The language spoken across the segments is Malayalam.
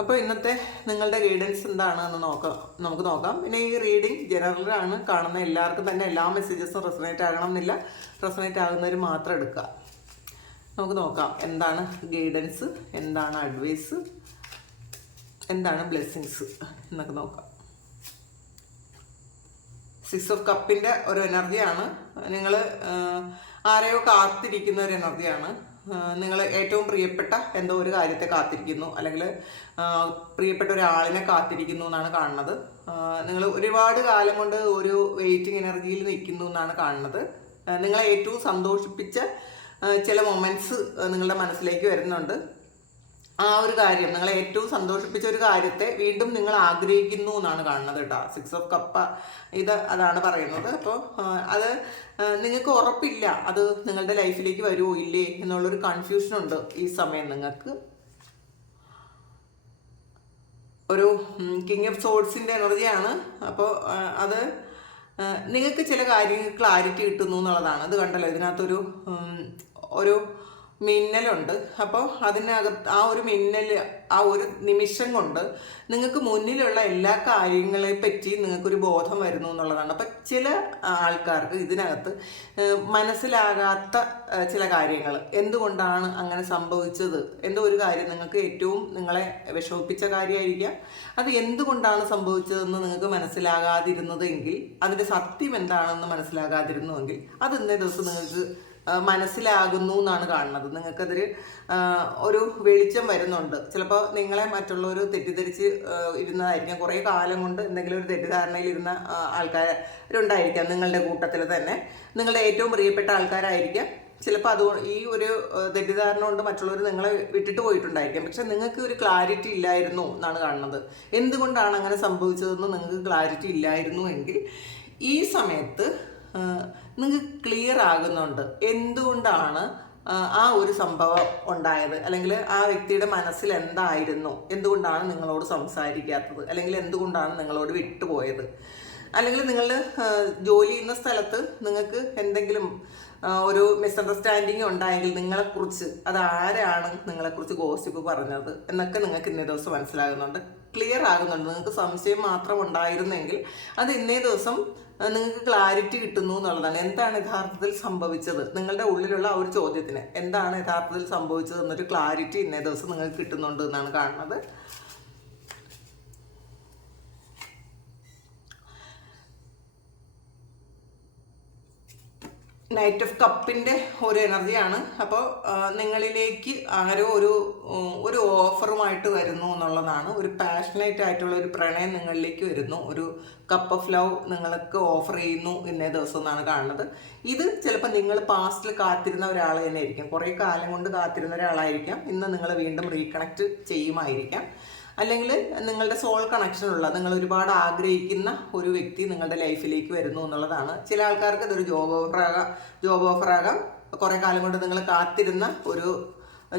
അപ്പോൾ ഇന്നത്തെ നിങ്ങളുടെ ഗൈഡൻസ് എന്താണെന്ന് നോക്കാം നമുക്ക് നോക്കാം. പിന്നെ ഈ റീഡിംഗ് ജനറലാണ് കാണുന്ന എല്ലാവർക്കും തന്നെ എല്ലാ മെസ്സേജസും റെസനേറ്റ് ആകണം എന്നില്ല റെസനേറ്റ് ആകുന്നവർ മാത്രം എടുക്കുക. നമുക്ക് നോക്കാം. എന്താണ് ഗൈഡൻസ് എന്താണ് അഡ്വൈസ് എന്താണ് ബ്ലെസ്സിങ്സ് എന്നൊക്കെ നോക്കാം. സിക്സ് ഓഫ് കപ്പിന്റെ ഒരു എനർജിയാണ് നിങ്ങൾ ആരെയോ കാത്തിരിക്കുന്ന ഒരു എനർജിയാണ് നിങ്ങൾ ഏറ്റവും പ്രിയപ്പെട്ട എന്തോ ഒരു കാര്യത്തെ കാത്തിരിക്കുന്നു അല്ലെങ്കിൽ പ്രിയപ്പെട്ട ഒരാളിനെ കാത്തിരിക്കുന്നു എന്നാണ് കാണുന്നത്. നിങ്ങൾ ഒരുപാട് കാലം കൊണ്ട് ഒരു വെയിറ്റിംഗ് എനർജിയിൽ നിൽക്കുന്നു എന്നാണ് കാണുന്നത്. നിങ്ങളെ ഏറ്റവും സന്തോഷിപ്പിച്ച ചില മൊമെന്റ്സ് നിങ്ങളുടെ മനസ്സിലേക്ക് വരുന്നുണ്ട്. ആ ഒരു കാര്യം നിങ്ങളെ ഏറ്റവും സന്തോഷിപ്പിച്ച ഒരു കാര്യത്തെ വീണ്ടും നിങ്ങൾ ആഗ്രഹിക്കുന്നു എന്നാണ് കാണുന്നത് കേട്ടോ സിക്സ് ഓഫ് കപ്പ ഇത് അതാണ് പറയുന്നത്. അപ്പോൾ അത് നിങ്ങൾക്ക് ഉറപ്പില്ല അത് നിങ്ങളുടെ ലൈഫിലേക്ക് വരുമോ ഇല്ലേ എന്നുള്ളൊരു കൺഫ്യൂഷൻ ഉണ്ട് ഈ സമയം നിങ്ങൾക്ക്. ഒരു കിങ് ഓഫ് സോഡ്സിന്റെ എനർജിയാണ്. അപ്പോൾ അത് നിങ്ങൾക്ക് ചില കാര്യങ്ങൾ ക്ലാരിറ്റി കിട്ടുന്നു എന്നുള്ളതാണ്. അത് കണ്ടല്ലോ ഇതിനകത്തൊരു ഒരു മിന്നലുണ്ട്. അപ്പോൾ അതിനകത്ത് ആ ഒരു മിന്നൽ ആ ഒരു നിമിഷം കൊണ്ട് നിങ്ങൾക്ക് മുന്നിലുള്ള എല്ലാ കാര്യങ്ങളെ പറ്റി നിങ്ങൾക്കൊരു ബോധം വരുന്നു എന്നുള്ളതാണ്. അപ്പം ചില ആൾക്കാർക്ക് ഇതിനകത്ത് മനസ്സിലാകാത്ത ചില കാര്യങ്ങൾ. എന്തുകൊണ്ടാണ് അങ്ങനെ സംഭവിച്ചത്? എന്തോ ഒരു കാര്യം നിങ്ങൾക്ക് ഏറ്റവും നിങ്ങളെ വിഷമിപ്പിച്ച കാര്യമായിരിക്കാം. അത് എന്തുകൊണ്ടാണ് സംഭവിച്ചതെന്ന് നിങ്ങൾക്ക് മനസ്സിലാകാതിരുന്നതെങ്കിൽ അതിന്റെ സത്യം എന്താണെന്ന് മനസ്സിലാകാതിരുന്നുവെങ്കിൽ അത് ഇന്നേ ദിവസം നിങ്ങൾക്ക് മനസ്സിലാകുന്നു എന്നാണ് കാണുന്നത്. നിങ്ങൾക്കതൊരു ആ, ഒരു വെളിച്ചം വരുന്നുണ്ട്. ചിലപ്പോൾ നിങ്ങളെ മറ്റുള്ളവർ തെറ്റിദ്ധരിച്ച് ഇരുന്നതായിരിക്കാം. കുറേ കാലം കൊണ്ട് എന്തെങ്കിലും ഒരു തെറ്റിദ്ധാരണയിൽ ഇരുന്ന ആൾക്കാരുണ്ടായിരിക്കാം നിങ്ങളുടെ കൂട്ടത്തിൽ തന്നെ. നിങ്ങളുടെ ഏറ്റവും പ്രിയപ്പെട്ട ആൾക്കാരായിരിക്കാം. ചിലപ്പോൾ അത് ഈ ഒരു തെറ്റിദ്ധാരണ കൊണ്ട് മറ്റുള്ളവർ നിങ്ങളെ വിട്ടിട്ട് പോയിട്ടുണ്ടായിരിക്കാം. പക്ഷെ നിങ്ങൾക്ക് ഒരു ക്ലാരിറ്റി ഇല്ലായിരുന്നു എന്നാണ് കാണുന്നത്. എന്തുകൊണ്ടാണ് അങ്ങനെ സംഭവിച്ചതെന്ന് നിങ്ങൾക്ക് ക്ലാരിറ്റി ഇല്ലായിരുന്നു എങ്കിൽ ഈ സമയത്ത് നിങ്ങൾക്ക് ക്ലിയർ ആകുന്നുണ്ട്. എന്തുകൊണ്ടാണ് ആ, ഒരു സംഭവം ഉണ്ടായത്? അല്ലെങ്കിൽ ആ വ്യക്തിയുടെ മനസ്സിൽ എന്തായിരുന്നു? എന്തുകൊണ്ടാണ് നിങ്ങളോട് സംസാരിക്കാത്തത്? അല്ലെങ്കിൽ എന്തുകൊണ്ടാണ് നിങ്ങളോട് വിട്ടുപോയത്? അല്ലെങ്കിൽ നിങ്ങൾ ജോലി ചെയ്യുന്ന സ്ഥലത്ത് നിങ്ങൾക്ക് എന്തെങ്കിലും ഒരു മിസ്അണ്ടർസ്റ്റാൻഡിങ് ഉണ്ടായെങ്കിൽ നിങ്ങളെക്കുറിച്ച് അത് ആരാണ് നിങ്ങളെക്കുറിച്ച് ഗോസിപ്പ് പറഞ്ഞത് എന്നൊക്കെ നിങ്ങൾക്ക് ഇന്നേ ദിവസം മനസ്സിലാകുന്നുണ്ട്. ക്ലിയർ ആകുന്നുണ്ട്. നിങ്ങൾക്ക് സംശയം മാത്രം ഉണ്ടായിരുന്നെങ്കിൽ അത് ഇന്നേ ദിവസം നിങ്ങൾക്ക് ക്ലാരിറ്റി കിട്ടുന്നു എന്നുള്ളതാണ്. എന്താണ് യഥാർത്ഥത്തിൽ സംഭവിച്ചത്? നിങ്ങളുടെ ഉള്ളിലുള്ള ആ ഒരു ചോദ്യത്തിന്. എന്താണ് യഥാർത്ഥത്തിൽ സംഭവിച്ചത് എന്നൊരു ക്ലാരിറ്റി ഇന്നേ ദിവസം നിങ്ങൾക്ക് കിട്ടുന്നുണ്ട് എന്നാണ് കാണുന്നത്. നൈറ്റ് ഓഫ് കപ്പിന്റെ ഒരു എനർജിയാണ് അപ്പോൾ നിങ്ങളിലേക്ക് ആരോ ഒരു ഒരു ഓഫറുമായിട്ട് വരുന്നു എന്നുള്ളതാണ്. ഒരു പാഷനേറ്റ് ആയിട്ടുള്ള ഒരു പ്രണയം നിങ്ങളിലേക്ക് വരുന്നു. ഒരു കപ്പ് ഓഫ് ലവ് നിങ്ങൾക്ക് ഓഫർ ചെയ്യുന്നു ഇന്നേ ദിവസം എന്നാണ് കാണുന്നത്. ഇത് ചിലപ്പോൾ നിങ്ങൾ പാസ്റ്റിൽ കാത്തിരുന്ന ഒരാൾ തന്നെ ആയിരിക്കും. കുറേ കാലം കൊണ്ട് കാത്തിരുന്ന ഒരാളായിരിക്കാം. ഇന്ന് നിങ്ങൾ വീണ്ടും റീകണക്ട് ചെയ്യുമായിരിക്കാം. അല്ലെങ്കിൽ നിങ്ങളുടെ സോൾ കണക്ഷനുള്ള നിങ്ങൾ ഒരുപാട് ആഗ്രഹിക്കുന്ന ഒരു വ്യക്തി നിങ്ങളുടെ ലൈഫിലേക്ക് വരുന്നു എന്നുള്ളതാണ്. ചില ആൾക്കാർക്ക് ഇതൊരു ജോബ് ഓഫർ ആകാം ജോബ് ഓഫർ ആകാം. കുറേ കാലം കൊണ്ട് നിങ്ങൾ കാത്തിരുന്ന ഒരു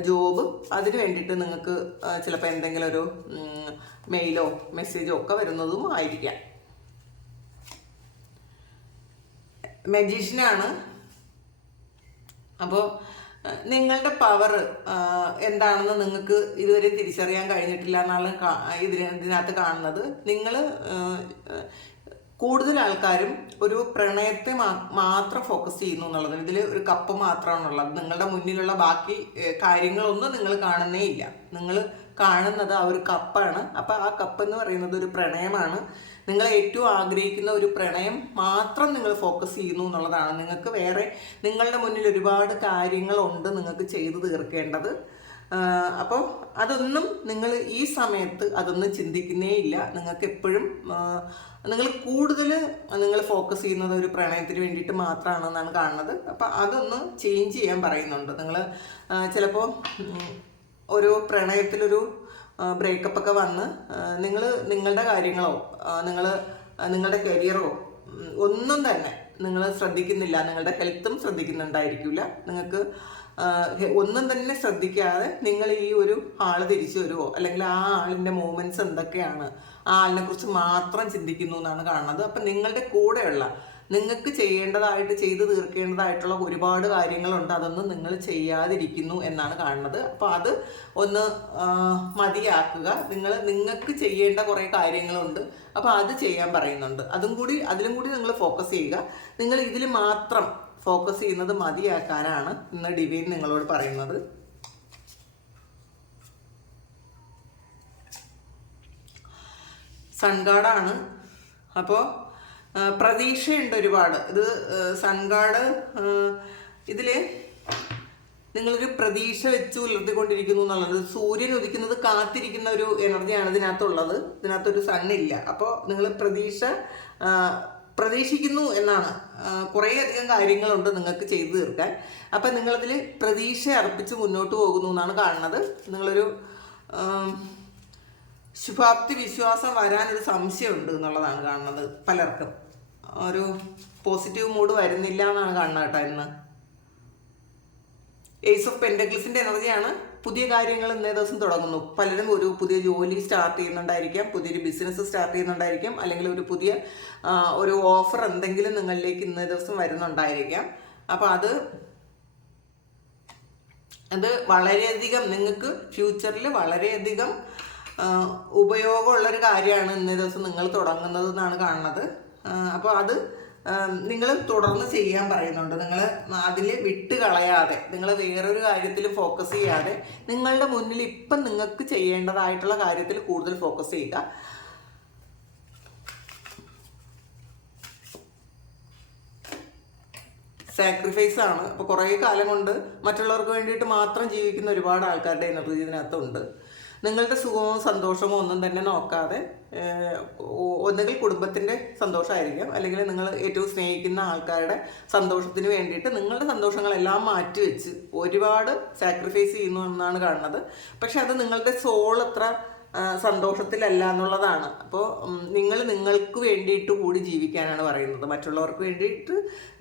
ജോബ് അതിന് വേണ്ടിയിട്ട് നിങ്ങൾക്ക് ചിലപ്പോൾ എന്തെങ്കിലും ഒരു മെയിലോ മെസ്സേജോ ഒക്കെ വരുന്നതും ആയിരിക്കാം. മെജീഷ്യനാണ് അപ്പോൾ നിങ്ങളുടെ പവർ എന്താണെന്ന് നിങ്ങൾക്ക് ഇതുവരെ തിരിച്ചറിയാൻ കഴിഞ്ഞിട്ടില്ല എന്നാണ് ഇതിന് ഇതിനകത്ത് കാണുന്നത്. നിങ്ങൾ കൂടുതൽ ആൾക്കാരും ഒരു പ്രണയത്തെ മാത്രം ഫോക്കസ് ചെയ്യുന്നു എന്നുള്ളത് ഇതിൽ ഒരു കപ്പ് മാത്രമാണുള്ളത്. നിങ്ങളുടെ മുന്നിലുള്ള ബാക്കി കാര്യങ്ങളൊന്നും നിങ്ങൾ കാണുന്നേ ഇല്ല. നിങ്ങൾ കാണുന്നത് ആ ഒരു കപ്പാണ് അപ്പോൾ ആ കപ്പ് എന്ന് പറയുന്നത് ഒരു പ്രണയമാണ്. നിങ്ങൾ ഏറ്റവും ആഗ്രഹിക്കുന്ന ഒരു പ്രണയം മാത്രം നിങ്ങൾ ഫോക്കസ് ചെയ്യുന്നു എന്നുള്ളതാണ്. നിങ്ങൾക്ക് വേറെ നിങ്ങളുടെ മുന്നിൽ ഒരുപാട് കാര്യങ്ങളുണ്ട് നിങ്ങൾക്ക് ചെയ്തു തീർക്കേണ്ടത്. അപ്പോൾ അതൊന്നും നിങ്ങൾ ഈ സമയത്ത് അതൊന്നും ചിന്തിക്കുന്നേ ഇല്ല. നിങ്ങൾക്ക് എപ്പോഴും നിങ്ങൾ കൂടുതൽ നിങ്ങൾ ഫോക്കസ് ചെയ്യുന്നത് ഒരു പ്രണയത്തിന് വേണ്ടിയിട്ട് മാത്രമാണെന്നാണ് കാണുന്നത്. അപ്പോൾ അതൊന്ന് ചേഞ്ച് ചെയ്യാൻ പറയുന്നുണ്ട്. നിങ്ങൾ ചിലപ്പോൾ ഒരു പ്രണയത്തിലൊരു ബ്രേക്കപ്പ് ഒക്കെ വന്ന് നിങ്ങൾ നിങ്ങളുടെ കാര്യങ്ങളോ നിങ്ങൾ നിങ്ങളുടെ കരിയറോ ഒന്നും തന്നെ നിങ്ങൾ ശ്രദ്ധിക്കുന്നില്ല. നിങ്ങളുടെ ഹെൽത്തും ശ്രദ്ധിക്കുന്നുണ്ടായിരിക്കില്ല. നിങ്ങൾക്ക് ഒന്നും തന്നെ ശ്രദ്ധിക്കാതെ നിങ്ങൾ ഈ ഒരു ആൾ തിരിച്ചു വരുമോ അല്ലെങ്കിൽ ആ ആളിന്റെ മൂവ്മെന്റ്സ് എന്തൊക്കെയാണ്? ആ ആളിനെ കുറിച്ച് മാത്രം ചിന്തിക്കുന്നു എന്നാണ് കാണുന്നത്. അപ്പം നിങ്ങളുടെ കൂടെയുള്ള നിങ്ങൾക്ക് ചെയ്യേണ്ടതായിട്ട് ചെയ്തു തീർക്കേണ്ടതായിട്ടുള്ള ഒരുപാട് കാര്യങ്ങളുണ്ട്. അതൊന്നും നിങ്ങൾ ചെയ്യാതിരിക്കുന്നു എന്നാണ് കാണുന്നത്. അപ്പോൾ അത് ഒന്ന് മതിയാക്കുക. നിങ്ങൾ നിങ്ങൾക്ക് ചെയ്യേണ്ട കുറേ കാര്യങ്ങളുണ്ട്. അപ്പോൾ അത് ചെയ്യാൻ പറയുന്നുണ്ട്. അതും കൂടി അതിലും കൂടി നിങ്ങൾ ഫോക്കസ് ചെയ്യുക. നിങ്ങൾ ഇതിൽ മാത്രം ഫോക്കസ് ചെയ്യുന്നത് മതിയാക്കാനാണ് ഇന്ന് ഡിവൈൻ നിങ്ങളോട് പറയുന്നത്. സൺഗാഡാണ് അപ്പോൾ പ്രതീക്ഷയുണ്ട് ഒരുപാട്. ഇത് സൺഗാഡ് ഇതിൽ നിങ്ങളൊരു പ്രതീക്ഷ വെച്ച് പുലർത്തിക്കൊണ്ടിരിക്കുന്നു എന്നുള്ളത്. സൂര്യൻ ഉദിക്കുന്നത് കാത്തിരിക്കുന്ന ഒരു എനർജിയാണ് ഇതിനകത്തുള്ളത്. ഇതിനകത്തൊരു സണ്ണില്ല അപ്പോൾ നിങ്ങൾ പ്രതീക്ഷ പ്രതീക്ഷിക്കുന്നു എന്നാണ്. കുറേയധികം കാര്യങ്ങളുണ്ട് നിങ്ങൾക്ക് ചെയ്തു തീർക്കാൻ. അപ്പം നിങ്ങളതിൽ പ്രതീക്ഷ അർപ്പിച്ച് മുന്നോട്ട് പോകുന്നു എന്നാണ് കാണുന്നത്. നിങ്ങളൊരു ശുഭാപ്തി വിശ്വാസം വരാനൊരു സംശയമുണ്ട് എന്നുള്ളതാണ് കാണുന്നത് പലർക്കും. ഒരു പോസിറ്റീവ് മൂഡ് വരുന്നില്ല എന്നാണ് കാണുന്നത് കേട്ടോ ഇന്ന്. ഏസ് ഓഫ് പെൻഡഗിൾസിന്റെ എനർജിയാണ് പുതിയ കാര്യങ്ങൾ ഇന്നേ ദിവസം തുടങ്ങുന്നു. പലരും ഒരു പുതിയ ജോലി സ്റ്റാർട്ട് ചെയ്യുന്നുണ്ടായിരിക്കാം പുതിയൊരു ബിസിനസ് സ്റ്റാർട്ട് ചെയ്യുന്നുണ്ടായിരിക്കാം അല്ലെങ്കിൽ ഒരു പുതിയ ഒരു ഓഫർ എന്തെങ്കിലും നിങ്ങളിലേക്ക് ഇന്നേ ദിവസം വരുന്നുണ്ടായിരിക്കാം. അപ്പോൾ അത് അത് വളരെയധികം നിങ്ങൾക്ക് ഫ്യൂച്ചറിൽ വളരെയധികം ഉപയോഗമുള്ളൊരു കാര്യമാണ് ഇന്നേ ദിവസം നിങ്ങൾ തുടങ്ങുന്നത് എന്നാണ് കാണുന്നത് അപ്പോൾ അത് നിങ്ങൾ തുടർന്ന് ചെയ്യാൻ പറയുന്നുണ്ട്. നിങ്ങൾ അതിൽ വിട്ട് കളയാതെ നിങ്ങൾ വേറൊരു കാര്യത്തിൽ ഫോക്കസ് ചെയ്യാതെ നിങ്ങളുടെ മുന്നിൽ ഇപ്പം നിങ്ങൾക്ക് ചെയ്യേണ്ടതായിട്ടുള്ള കാര്യത്തിൽ കൂടുതൽ ഫോക്കസ് ചെയ്യുക. സാക്രിഫൈസ് ആണ്. അപ്പോൾ കുറേ കാലം കൊണ്ട് മറ്റുള്ളവർക്ക് വേണ്ടിയിട്ട് മാത്രം ജീവിക്കുന്ന ഒരുപാട് ആൾക്കാരുടെ എനർജി ഇതിനകത്തുണ്ട്. നിങ്ങളുടെ സുഖവും സന്തോഷമോ ഒന്നും തന്നെ നോക്കാതെ ഒന്നുകിൽ കുടുംബത്തിന്റെ സന്തോഷമായിരിക്കാം. അല്ലെങ്കിൽ നിങ്ങൾ ഏറ്റവും സ്നേഹിക്കുന്ന ആൾക്കാരുടെ സന്തോഷത്തിന് വേണ്ടിയിട്ട് നിങ്ങളുടെ സന്തോഷങ്ങളെല്ലാം മാറ്റി വെച്ച് ഒരുപാട് സാക്രിഫൈസ് ചെയ്യുന്നു എന്നാണ് കാണുന്നത്. പക്ഷെ അത് നിങ്ങളുടെ സോൾ അത്ര സന്തോഷത്തിലല്ല എന്നുള്ളതാണ്. അപ്പോൾ നിങ്ങൾ നിങ്ങൾക്ക് വേണ്ടിയിട്ട് കൂടി ജീവിക്കാനാണ് പറയുന്നത്. മറ്റുള്ളവർക്ക് വേണ്ടിയിട്ട്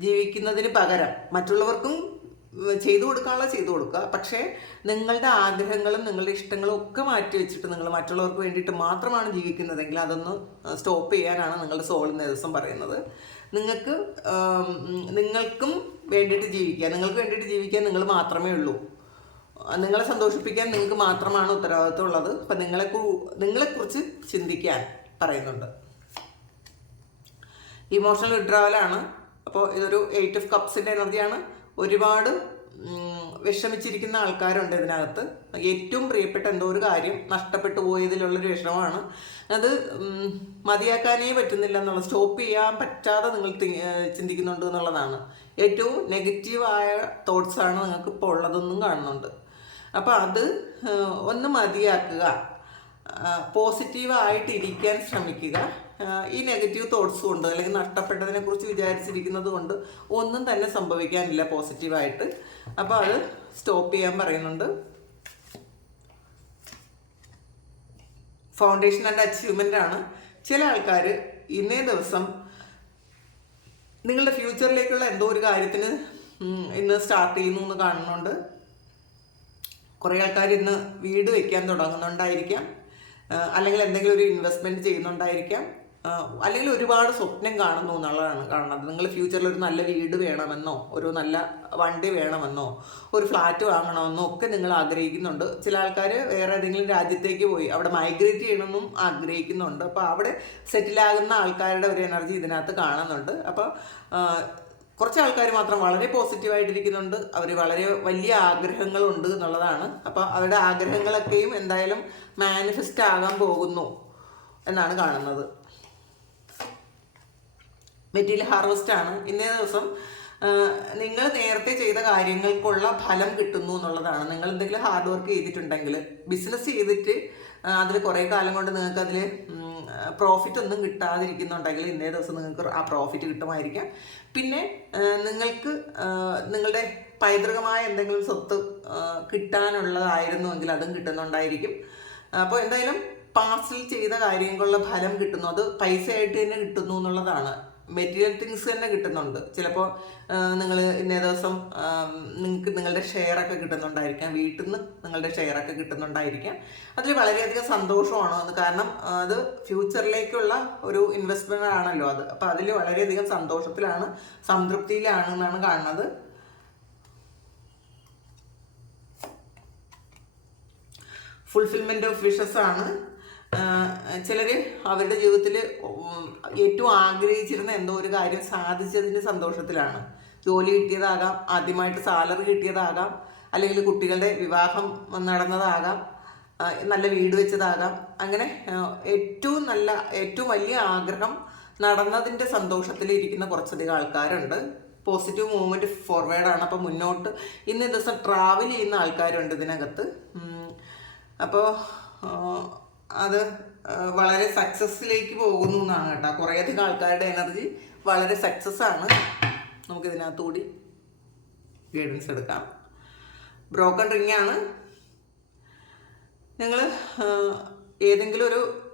ജീവിക്കുന്നതിന് പകരം മറ്റുള്ളവർക്കും ചെയ്തു കൊടുക്കാനുള്ള ചെയ്തു കൊടുക്കുക. പക്ഷേ നിങ്ങളുടെ ആഗ്രഹങ്ങളും നിങ്ങളുടെ ഇഷ്ടങ്ങളും ഒക്കെ മാറ്റി വെച്ചിട്ട് നിങ്ങൾ മറ്റുള്ളവർക്ക് വേണ്ടിയിട്ട് മാത്രമാണ് ജീവിക്കുന്നതെങ്കിൽ അതൊന്ന് സ്റ്റോപ്പ് ചെയ്യാനാണ് നിങ്ങളുടെ സോൾ ഇന്ന ദിവസം പറയുന്നത്. നിങ്ങൾക്ക് നിങ്ങൾക്കും വേണ്ടിയിട്ട് ജീവിക്കുക. നിങ്ങൾക്ക് വേണ്ടിയിട്ട് ജീവിക്കാൻ നിങ്ങൾ മാത്രമേ ഉള്ളൂ. നിങ്ങളെ സന്തോഷിപ്പിക്കാൻ നിങ്ങൾക്ക് മാത്രമാണ് ഉത്തരവാദിത്വം ഉള്ളത് അപ്പം നിങ്ങളെ നിങ്ങളെക്കുറിച്ച് ചിന്തിക്കാൻ പറയുന്നുണ്ട്. ഇമോഷണൽ വിഡ്രാവലാണ് അപ്പോൾ ഇതൊരു എയ്റ്റ് ഓഫ് കപ്സിന്റെ എനർജിയാണ് ഒരുപാട് വിഷമിച്ചിരിക്കുന്ന ആൾക്കാരുണ്ട് ഇതിനകത്ത്. ഏറ്റവും പ്രിയപ്പെട്ട എന്തോ ഒരു കാര്യം നഷ്ടപ്പെട്ടു പോയതിലുള്ളൊരു വിഷമമാണ്. അത് മതിയാക്കാനേ പറ്റുന്നില്ല എന്നുള്ള സ്റ്റോപ്പ് ചെയ്യാൻ പറ്റാതെ നിങ്ങൾ ചിന്തിക്കുന്നുണ്ട് എന്നുള്ളതാണ്. ഏറ്റവും നെഗറ്റീവായ തോട്ട്സാണ് നിങ്ങൾക്ക് ഇപ്പോൾ ഉള്ളതെന്നും കാണുന്നുണ്ട്. അപ്പോൾ അത് ഒന്ന് മതിയാക്കുക. പോസിറ്റീവായിട്ട് ഇരിക്കാൻ ശ്രമിക്കുക. ഈ നെഗറ്റീവ് തോട്ട്സ് കൊണ്ട് അല്ലെങ്കിൽ നഷ്ടപ്പെട്ടതിനെ കുറിച്ച് വിചാരിച്ചിരിക്കുന്നത് കൊണ്ട് ഒന്നും തന്നെ സംഭവിക്കാനില്ല പോസിറ്റീവായിട്ട് അപ്പോൾ അത് സ്റ്റോപ്പ് ചെയ്യാൻ പറയുന്നുണ്ട്. ഫൗണ്ടേഷൻ ആൻഡ് അച്ചീവ്മെന്റ് ആണ്. ചില ആൾക്കാർ ഇന്നേ ദിവസം നിങ്ങളുടെ ഫ്യൂച്ചറിലേക്കുള്ള എന്തോ ഒരു കാര്യത്തിന് ഇന്ന് സ്റ്റാർട്ട് ചെയ്യുന്നു എന്ന് കാണുന്നുണ്ട്. കുറേ ആൾക്കാർ ഇന്ന് വീട് വെക്കാൻ തുടങ്ങുന്നുണ്ടായിരിക്കാം. അല്ലെങ്കിൽ എന്തെങ്കിലും ഒരു ഇൻവെസ്റ്റ്മെന്റ് ചെയ്യുന്നുണ്ടായിരിക്കാം. അല്ലെങ്കിൽ ഒരുപാട് സ്വപ്നം കാണുന്നു എന്നുള്ളതാണ് കാണുന്നത്. നിങ്ങൾ ഫ്യൂച്ചറിൽ ഒരു നല്ല വീട് വേണമെന്നോ ഒരു നല്ല വണ്ടി വേണമെന്നോ ഒരു ഫ്ലാറ്റ് വാങ്ങണമെന്നോ ഒക്കെ നിങ്ങൾ ആഗ്രഹിക്കുന്നുണ്ട്. ചില ആൾക്കാർ വേറെ ഏതെങ്കിലും രാജ്യത്തേക്ക് പോയി അവിടെ മൈഗ്രേറ്റ് ചെയ്യണമെന്നും ആഗ്രഹിക്കുന്നുണ്ട്. അപ്പോൾ അവിടെ സെറ്റിലാകുന്ന ആൾക്കാരുടെ ഒരു എനർജി ഇതിനകത്ത് കാണുന്നുണ്ട്. അപ്പോൾ കുറച്ച് ആൾക്കാർ മാത്രം വളരെ പോസിറ്റീവായിട്ടിരിക്കുന്നുണ്ട് അവർ വളരെ വലിയ ആഗ്രഹങ്ങളുണ്ട് എന്നുള്ളതാണ്. അപ്പോൾ അവരുടെ ആഗ്രഹങ്ങളൊക്കെയും എന്തായാലും മാനിഫെസ്റ്റ് ആകാൻ പോകുന്നു എന്നാണ് കാണുന്നത്. മെറ്റീരിയൽ ഹാർവസ്റ്റ് ആണ്. ഇന്നേ ദിവസം നിങ്ങൾ നേരത്തെ ചെയ്ത കാര്യങ്ങൾക്കുള്ള ഫലം കിട്ടുന്നു എന്നുള്ളതാണ്. നിങ്ങൾ എന്തെങ്കിലും ഹാർഡ് വർക്ക് ചെയ്തിട്ടുണ്ടെങ്കിൽ ബിസിനസ് ചെയ്തിട്ട് അതിൽ കുറേ കാലം കൊണ്ട് നിങ്ങൾക്ക് അതിൽ പ്രോഫിറ്റ് ഒന്നും കിട്ടാതിരിക്കുന്നുണ്ടെങ്കിൽ ഇന്നേ ദിവസം നിങ്ങൾക്ക് ആ പ്രോഫിറ്റ് കിട്ടുമായിരിക്കാം. പിന്നെ നിങ്ങൾക്ക് നിങ്ങളുടെ പൈതൃകമായ എന്തെങ്കിലും സ്വത്ത് കിട്ടാനുള്ളതായിരുന്നുവെങ്കിൽ അതും കിട്ടുന്നുണ്ടായിരിക്കും. അപ്പോൾ എന്തായാലും പാസ്റ്റിൽ ചെയ്ത കാര്യങ്ങളുള്ള ഫലം കിട്ടുന്നു. അത് പൈസയായിട്ട് തന്നെ കിട്ടുന്നു എന്നുള്ളതാണ്. മെറ്റീരിയൽ തിങ്സ് തന്നെ കിട്ടുന്നുണ്ട്. ചിലപ്പോൾ നിങ്ങൾ ഇന്നേ ദിവസം നിങ്ങൾക്ക് നിങ്ങളുടെ ഷെയറൊക്കെ കിട്ടുന്നുണ്ടായിരിക്കാം. വീട്ടിൽ നിന്ന് നിങ്ങളുടെ ഷെയറൊക്കെ കിട്ടുന്നുണ്ടായിരിക്കാം. അതിൽ വളരെയധികം സന്തോഷമാണ്. അത് കാരണം അത് ഫ്യൂച്ചറിലേക്കുള്ള ഒരു ഇൻവെസ്റ്റ്മെന്റ് ആണല്ലോ അത്. അപ്പോൾ അതിൽ വളരെയധികം സന്തോഷത്തിലാണ് സംതൃപ്തിയിലാണ് എന്നാണ് കാണുന്നത്. ഫുൾഫിൽമെന്റ് ഓഫ് വിഷസ് ആണ്. ചിലർ അവരുടെ ജീവിതത്തിൽ ഏറ്റവും ആഗ്രഹിച്ചിരുന്ന എന്തോ ഒരു കാര്യം സാധിച്ചതിന്റെ സന്തോഷത്തിലാണ്. ജോലി കിട്ടിയതാകാം ആദ്യമായിട്ട് സാലറി കിട്ടിയതാകാം അല്ലെങ്കിൽ കുട്ടികളുടെ വിവാഹം നടന്നതാകാം നല്ല വീട് വെച്ചതാകാം. അങ്ങനെ ഏറ്റവും നല്ല ഏറ്റവും വലിയ ആഗ്രഹം നടന്നതിന്റെ സന്തോഷത്തിൽ ഇരിക്കുന്ന കുറച്ചധികം ആൾക്കാരുണ്ട്. പോസിറ്റീവ് മൂവ്മെന്റ് ഫോർവേഡാണ് അപ്പോൾ മുന്നോട്ട് ഇന്നേ ദിവസം ട്രാവൽ ചെയ്യുന്ന ആൾക്കാരുണ്ട് ഇതിനകത്ത്. അപ്പോൾ അത് വളരെ സക്സസ്സിലേക്ക് പോകുന്നു എന്നാണ് കേട്ടോ. കുറേയധികം ആൾക്കാരുടെ എനർജി വളരെ സക്സസ് ആണ്. നമുക്കിതിനകത്തുകൂടി ഗൈഡൻസ് എടുക്കാം. ബ്രോക്കൺ റിംഗ് ആണ്. ഏതെങ്കിലും ഒരു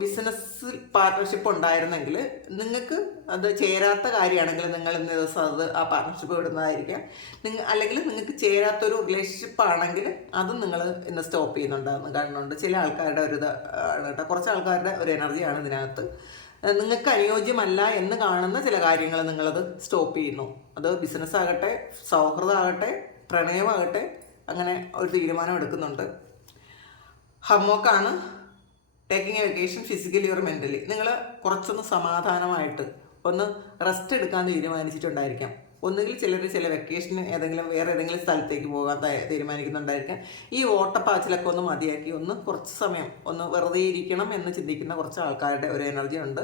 ബിസിനസ് പാർട്ട്ണർഷിപ്പ് ഉണ്ടായിരുന്നെങ്കിൽ നിങ്ങൾക്ക് അത് ചേരാത്ത കാര്യമാണെങ്കിൽ നിങ്ങൾ ഇന്ന ദിവസം അത് ആ പാർട്ട്ണർഷിപ്പ് വിടുന്നതായിരിക്കാം നിങ്ങൾ അല്ലെങ്കിൽ നിങ്ങൾക്ക് ചേരാത്തൊരു റിലേഷൻഷിപ്പ് ആണെങ്കിൽ അതും നിങ്ങൾ ഇന്ന് സ്റ്റോപ്പ് ചെയ്യുന്നുണ്ടെന്ന് കാണുന്നുണ്ട് ചില ആൾക്കാരുടെ ഒരു ഇതാണ് കേട്ടോ കുറച്ച് ആൾക്കാരുടെ ഒരു എനർജിയാണ് ഇതിനകത്ത്. നിങ്ങൾക്ക് അനുയോജ്യമല്ല എന്ന് കാണുന്ന ചില കാര്യങ്ങൾ നിങ്ങളത് സ്റ്റോപ്പ് ചെയ്യുന്നു. അത് ബിസിനസ് ആകട്ടെ സൗഹൃദമാകട്ടെ പ്രണയമാകട്ടെ അങ്ങനെ ഒരു തീരുമാനം എടുക്കുന്നുണ്ട്. ഹമ്മോക്കാണ് taking a vacation physically or mentally നിങ്ങൾ കുറച്ചൊന്ന് സമാധാനമായിട്ട് ഒന്ന് റെസ്റ്റ് എടുക്കാൻ തീരുമാനിച്ചിട്ടുണ്ടായിരിക്കാം. ഒന്നുകിൽ ചിലർ ചില വെക്കേഷന് ഏതെങ്കിലും വേറെ ഏതെങ്കിലും സ്ഥലത്തേക്ക് പോകാൻ തീരുമാനിക്കുന്നുണ്ടായിരിക്കാം. ഈ ഓട്ടപ്പാച്ചിലൊക്കെ ഒന്ന് മതിയാക്കി ഒന്ന് കുറച്ച് സമയം ഒന്ന് വെറുതെ ഇരിക്കണം എന്ന് ചിന്തിക്കുന്ന കുറച്ച് ആൾക്കാരുടെ ഒരു എനർജി ഉണ്ട്.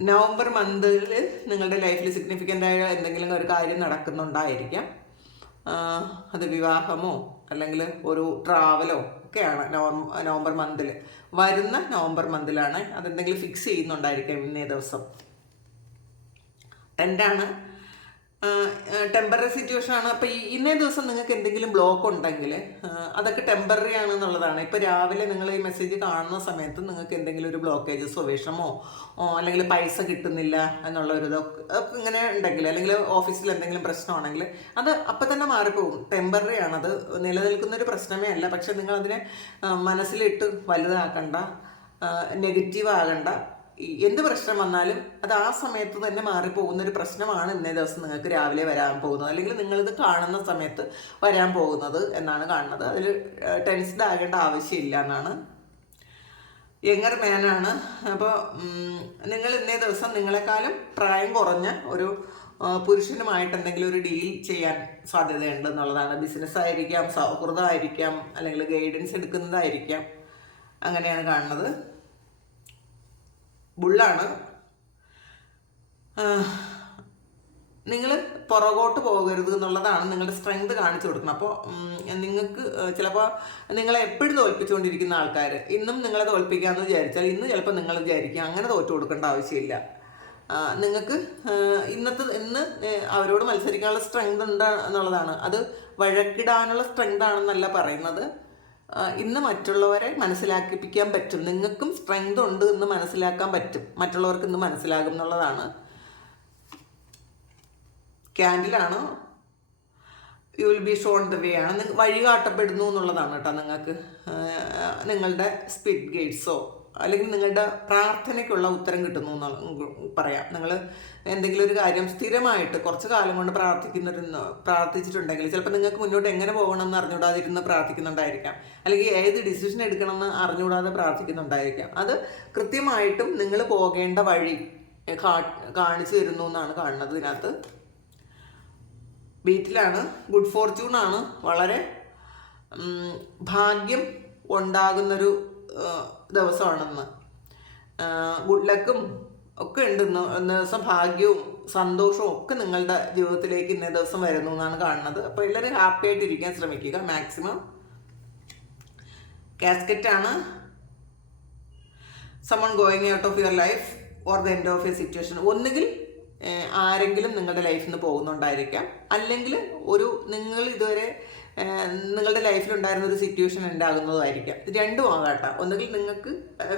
നവംബർ മന്തിൽ നിങ്ങളുടെ ലൈഫിൽ സിഗ്നിഫിക്കന്റ് ആയ എന്തെങ്കിലും ഒരു കാര്യം നടക്കുന്നുണ്ടായിരിക്കാം. അത് വിവാഹമോ അല്ലെങ്കിൽ ഒരു ട്രാവലോ ഒക്കെയാണ് നവം- നവംബർ മന്തിൽ വരുന്ന നവംബർ മന്തിലാണ് അതെന്തെങ്കിലും ഫിക്സ് ചെയ്യുന്നുണ്ടായിരിക്കാം ഇന്നേ ദിവസം. ടെന്റാണ് ടെമ്പററി സിറ്റുവേഷൻ ആണ്. അപ്പോൾ ഇന്നേ ദിവസം നിങ്ങൾക്ക് എന്തെങ്കിലും ബ്ലോക്ക് ഉണ്ടെങ്കിൽ അതൊക്കെ ടെമ്പററി ആണെന്നുള്ളതാണ്. ഇപ്പോൾ രാവിലെ നിങ്ങൾ ഈ മെസ്സേജ് കാണുന്ന സമയത്ത് നിങ്ങൾക്ക് എന്തെങ്കിലും ഒരു ബ്ലോക്കേജസോ വിഷമോ അല്ലെങ്കിൽ പൈസ കിട്ടുന്നില്ല എന്നുള്ള ഒരു ഇതൊക്കെ ഇങ്ങനെ ഉണ്ടെങ്കിൽ അല്ലെങ്കിൽ ഓഫീസിൽ എന്തെങ്കിലും പ്രശ്നമാണെങ്കിൽ അത് അപ്പം തന്നെ മാറിപ്പോകും. ടെമ്പററി ആണത്. നിലനിൽക്കുന്ന ഒരു പ്രശ്നമേ അല്ല. പക്ഷെ നിങ്ങൾ അതിനെ മനസ്സിലിട്ട് വലുതാക്കണ്ട നെഗറ്റീവ് ആകണ്ട. എന്ത് പ്രശ്നം വന്നാലും അത് ആ സമയത്ത് തന്നെ മാറിപ്പോകുന്ന ഒരു പ്രശ്നമാണ് ഇന്നേ ദിവസം നിങ്ങൾക്ക് രാവിലെ വരാൻ പോകുന്നത്. അല്ലെങ്കിൽ നിങ്ങളിത് കാണുന്ന സമയത്ത് വരാൻ പോകുന്നത് എന്നാണ് കാണുന്നത്. അതിൽ ടെൻസ്ഡ് ആകേണ്ട ആവശ്യമില്ല എന്നാണ്. യങ്ങർ മാനാണ്. അപ്പോൾ നിങ്ങൾ ഇന്നേ ദിവസം നിങ്ങളെക്കാളും പ്രായം കുറഞ്ഞ ഒരു പുരുഷനുമായിട്ട് എന്തെങ്കിലും ഒരു ഡീൽ ചെയ്യാൻ സാധ്യതയുണ്ട് എന്നുള്ളതാണ്. ബിസിനസ് ആയിരിക്കാം സൗഹൃദമായിരിക്കാം അല്ലെങ്കിൽ ഗൈഡൻസ് എടുക്കുന്നതായിരിക്കാം. അങ്ങനെയാണ് കാണുന്നത്. ബുള്ളാണ്. നിങ്ങൾ പുറകോട്ട് പോകരുത് എന്നുള്ളതാണ് നിങ്ങളുടെ സ്ട്രെങ്ത് കാണിച്ചു കൊടുക്കുന്നത്. അപ്പോൾ നിങ്ങൾക്ക് ചിലപ്പോൾ നിങ്ങളെ എപ്പോഴും തോൽപ്പിച്ചുകൊണ്ടിരിക്കുന്ന ആൾക്കാർ ഇന്നും നിങ്ങളെ തോൽപ്പിക്കാമെന്ന് വിചാരിച്ചാൽ ഇന്ന് ചിലപ്പോൾ നിങ്ങൾ വിചാരിക്കുക അങ്ങനെ തോറ്റു കൊടുക്കേണ്ട ആവശ്യമില്ല. നിങ്ങൾക്ക് ഇന്നത്തെ ഇന്ന് അവരോട് മത്സരിക്കാനുള്ള സ്ട്രെങ്ത് ഉണ്ട് എന്നുള്ളതാണ്. അത് വഴക്കിടാനുള്ള സ്ട്രെങ്ത് ആണെന്നല്ല പറയുന്നത്. ഇന്ന് മറ്റുള്ളവരെ മനസ്സിലാക്കിപ്പിക്കാൻ പറ്റും. നിങ്ങൾക്കും സ്ട്രെങ്ത് ഉണ്ട് എന്ന് മനസ്സിലാക്കാൻ പറ്റും. മറ്റുള്ളവർക്ക് ഇന്ന് മനസ്സിലാകും എന്നുള്ളതാണ്. ക്യാൻഡിലാണ് you will be shown the way ആണ്. വഴി കാട്ടപ്പെടുന്നു എന്നുള്ളതാണ് കേട്ടോ നിങ്ങൾക്ക് നിങ്ങളുടെ സ്പിഡ് ഗേറ്റ്സോ അല്ലെങ്കിൽ നിങ്ങളുടെ പ്രാർത്ഥനയ്ക്കുള്ള ഉത്തരം കിട്ടുന്നു എന്ന് പറയാം. നിങ്ങൾ എന്തെങ്കിലും ഒരു കാര്യം സ്ഥിരമായിട്ട് കുറച്ച് കാലം കൊണ്ട് പ്രാർത്ഥിക്കുന്നൊരു പ്രാർത്ഥിച്ചിട്ടുണ്ടെങ്കിൽ ചിലപ്പോൾ നിങ്ങൾക്ക് മുന്നോട്ട് എങ്ങനെ പോകണമെന്ന് അറിഞ്ഞുകൂടാതിരുന്ന് പ്രാർത്ഥിക്കുന്നുണ്ടായിരിക്കാം. അല്ലെങ്കിൽ ഏത് ഡിസിഷൻ എടുക്കണമെന്ന് അറിഞ്ഞുകൂടാതെ പ്രാർത്ഥിക്കുന്നുണ്ടായിരിക്കാം. അത് കൃത്യമായിട്ടും നിങ്ങൾ പോകേണ്ട വഴി കാണിച്ചു തരുന്നു എന്നാണ് കാണുന്നത് ഇതിനകത്ത്. വീട്ടിലാണ് ഗുഡ് ഫോർച്യൂൺ ആണ്. വളരെ ഭാഗ്യം ഉണ്ടാകുന്നൊരു ദിവസമാണെന്ന്. ഗുഡ് ലക്കും ഒക്കെ ഉണ്ട്. ഇന്ന് ദിവസം ഭാഗ്യവും സന്തോഷവും ഒക്കെ നിങ്ങളുടെ ജീവിതത്തിലേക്ക് ഇന്നേ ദിവസം വരുന്നു എന്നാണ് കാണുന്നത്. അപ്പോൾ എല്ലാവരും ഹാപ്പി ആയിട്ട് ഇരിക്കാൻ ശ്രമിക്കുക maximum കാസ്കറ്റാണ് someone going out of your life or the end of a situation ഒന്നുകിൽ ആരെങ്കിലും നിങ്ങളുടെ ലൈഫിൽ നിന്ന് പോകുന്നുണ്ടായിരിക്കാം. അല്ലെങ്കിൽ ഒരു നിങ്ങൾ ഇതുവരെ ഏഹ്, ലൈഫിൽ ഉണ്ടായിരുന്ന ഒരു സിറ്റുവേഷൻ ഉണ്ടാകുന്നതായിരിക്കാം. രണ്ടും ആകാട്ടോ ഒന്നുകിൽ നിങ്ങൾക്ക്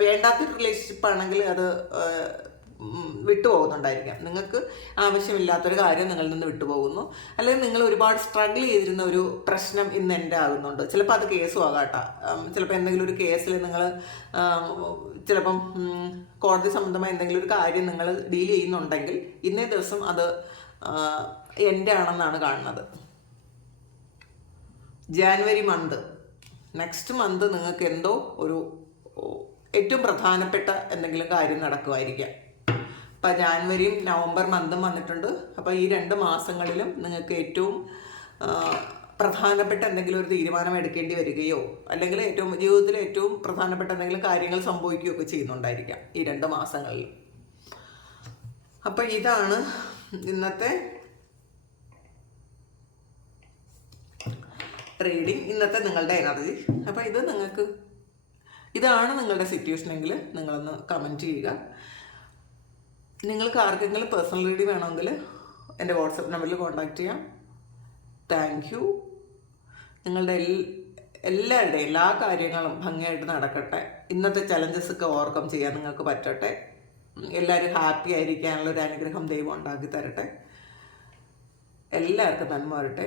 വേണ്ടാത്തൊരു റിലേഷൻഷിപ്പ് ആണെങ്കിൽ അത് വിട്ടുപോകുന്നുണ്ടായിരിക്കാം. നിങ്ങൾക്ക് ആവശ്യമില്ലാത്തൊരു കാര്യം നിങ്ങളിൽ നിന്ന് വിട്ടുപോകുന്നു. അല്ലെങ്കിൽ നിങ്ങൾ ഒരുപാട് സ്ട്രഗിൾ ചെയ്തിരുന്ന ഒരു പ്രശ്നം ഇന്ന് എന്റെ ആകുന്നുണ്ട് ചിലപ്പോൾ അത് കേസും ആകാട്ടോ ചിലപ്പോൾ എന്തെങ്കിലും ഒരു കേസിൽ നിങ്ങൾ ചിലപ്പം കോടതി സംബന്ധമായ എന്തെങ്കിലും ഒരു കാര്യം നിങ്ങൾ ഡീൽ ചെയ്യുന്നുണ്ടെങ്കിൽ ഇന്നേ ദിവസം അത് എന്റെ ആണെന്നാണ് കാണുന്നത്. ജാനുവരി മന്ത് നെക്സ്റ്റ് മന്ത് നിങ്ങൾക്ക് എന്തോ ഒരു ഏറ്റവും പ്രധാനപ്പെട്ട എന്തെങ്കിലും കാര്യം നടക്കുമായിരിക്കാം. അപ്പം ജാനുവരിയും നവംബർ മന്തും വന്നിട്ടുണ്ട്. അപ്പോൾ ഈ രണ്ട് മാസങ്ങളിലും നിങ്ങൾക്ക് ഏറ്റവും പ്രധാനപ്പെട്ട എന്തെങ്കിലും ഒരു തീരുമാനം എടുക്കേണ്ടി വരികയോ അല്ലെങ്കിൽ ഏറ്റവും ജീവിതത്തിൽ ഏറ്റവും പ്രധാനപ്പെട്ട എന്തെങ്കിലും കാര്യങ്ങൾ സംഭവിക്കുകയോ ഒക്കെ ചെയ്യുന്നുണ്ടായിരിക്കാം ഈ രണ്ട് മാസങ്ങളിൽ അപ്പോൾ ഇതാണ് ഇന്നത്തെ റീഡിങ് ഇന്നത്തെ നിങ്ങളുടെ എനർജി അപ്പോൾ ഇത് നിങ്ങൾക്ക് ഇതാണ് നിങ്ങളുടെ സിറ്റുവേഷൻ എങ്കിൽ നിങ്ങളൊന്ന് കമന്റ് ചെയ്യുക. നിങ്ങൾക്ക് ആർക്കെങ്കിലും പേഴ്സണൽ റീഡി വേണമെങ്കിൽ എന്റെ വാട്സപ്പ് നമ്പറിൽ കോൺടാക്റ്റ് ചെയ്യാം. താങ്ക് യു നിങ്ങളുടെ എല്ലാവരുടെയും എല്ലാ കാര്യങ്ങളും ഭംഗിയായിട്ട് നടക്കട്ടെ. ഇന്നത്തെ ചലഞ്ചസ് ഒക്കെ ഓവർകം ചെയ്യാൻ നിങ്ങൾക്ക് പറ്റട്ടെ. എല്ലാവരും ഹാപ്പി ആയിരിക്കാനുള്ള ഒരു അനുഗ്രഹം ദൈവം ഉണ്ടാക്കി തരട്ടെ. എല്ലാവർക്കും നന്മ വരട്ടെ.